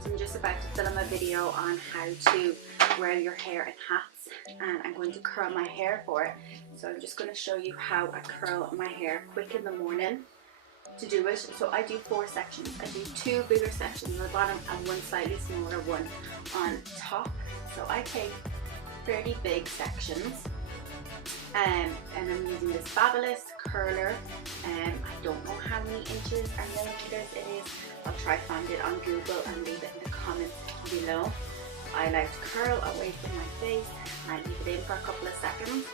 So I'm just about to film a video on how to wear your hair in hats, and I'm going to curl my hair for it. So I'm just going to show you how I curl my hair quick in the morning to do it. So I do 4 sections. I do 2 bigger sections on the bottom and 1 slightly smaller one on top. So I take fairly big sections, and I'm using this fabulous curler. I don't know how many inches or millimeters it is. I'll try find it on Google and leave it in the comments below. I like to curl away from my face. I leave it in for a couple of seconds.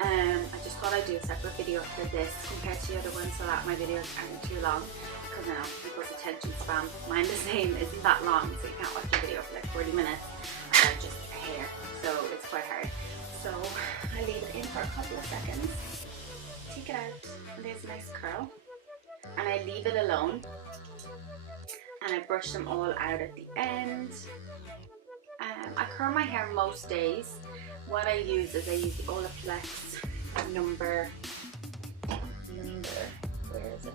I just thought I'd do a separate video for this compared to the other ones so that my videos aren't too long, because now people's attention span, mine the same, isn't that long, so you can't watch a video for like 40 minutes about just hair, so it's quite hard. So I leave it in for a couple of seconds, take it out, and there's a nice curl, and I leave it alone, and I brush them all out at the end. I curl my hair most days. What I use is I use the Olaplex number, where is it?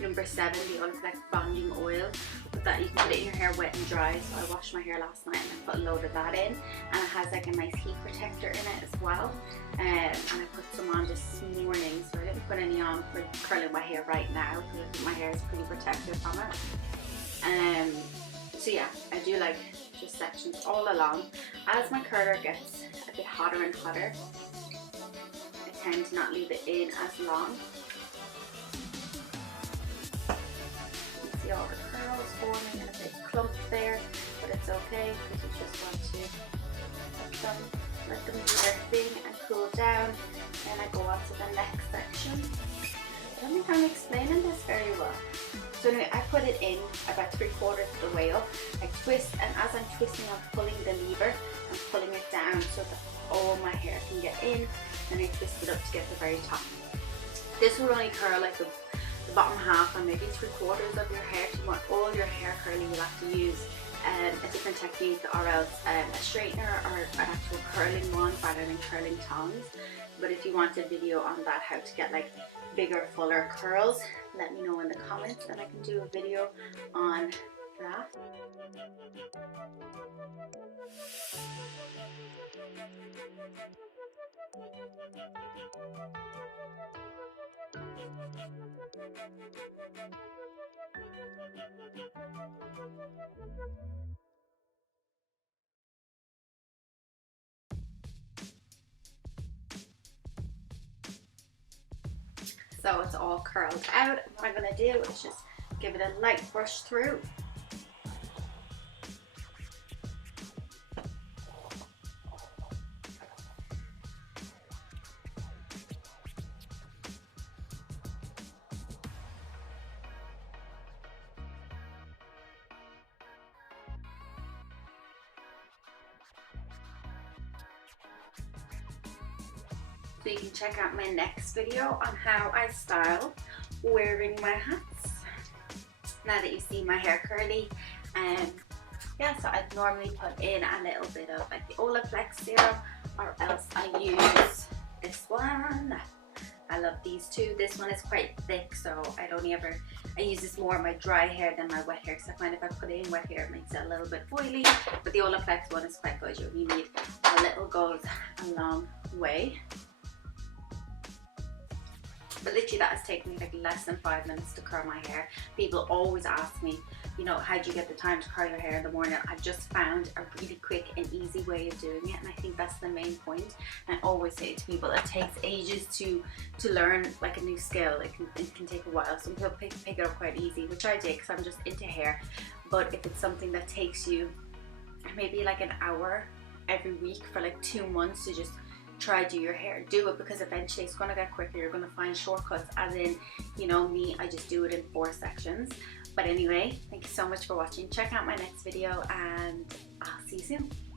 Number 7, the Olaplex bonding oil. But that you can put it in your hair wet and dry. So I washed my hair last night and I put a load of that in, and it has like a nice heat protector in it as well. And I put some on this morning, so I didn't put any on for curling my hair right now because I think my hair is pretty protected from it. So yeah, I do like just sections all along. As my curler gets a bit hotter and hotter, I tend to not leave it in as long. You can see all the curls forming in a big clump there, but it's okay because you just want to let them do their thing and cool down. Then I go on to the next section. I don't think I'm explaining this very well. So anyway, I put it in about 3/4 of the way up. I twist, and as I'm twisting, I'm pulling the lever and pulling it down so that all my hair can get in, and I twist it up to get the very top. This will only curl like the bottom half or maybe 3/4 of your hair. If you want all your hair curly, you'll have to use a different technique, or else a straightener or an actual curling one rather than curling tongs. But if you want a video on that, how to get like bigger, fuller curls, let me know in the comments and I can do a video on that. So it's all curled out. What I'm going to do is just give it a light brush through. So you can check out my next video on how I style wearing my hats. Now that you see my hair curly, yeah, so I'd normally put in a little bit of like the Olaplex serum, or else I use this one. I love these two. This one is quite thick, so I use this more on my dry hair than my wet hair, because I find if I put it in wet hair it makes it a little bit oily, but the Olaplex one is quite good. You only need a little, goes a long way. But literally that has taken me like less than 5 minutes to curl my hair. People always ask me, you know, how do you get the time to curl your hair in the morning? I've just found a really quick and easy way of doing it, and I think that's the main point. And I always say to people, it takes ages to learn like a new skill. It can take a while. Some people pick it up quite easy, which I did because I'm just into hair. But if it's something that takes you maybe like an hour every week for like 2 months to just try do your hair, do it, because eventually it's going to get quicker. You're going to find shortcuts, as in, you know me, I just do it in 4 sections. But anyway, thank you so much for watching. Check out my next video and I'll see you soon.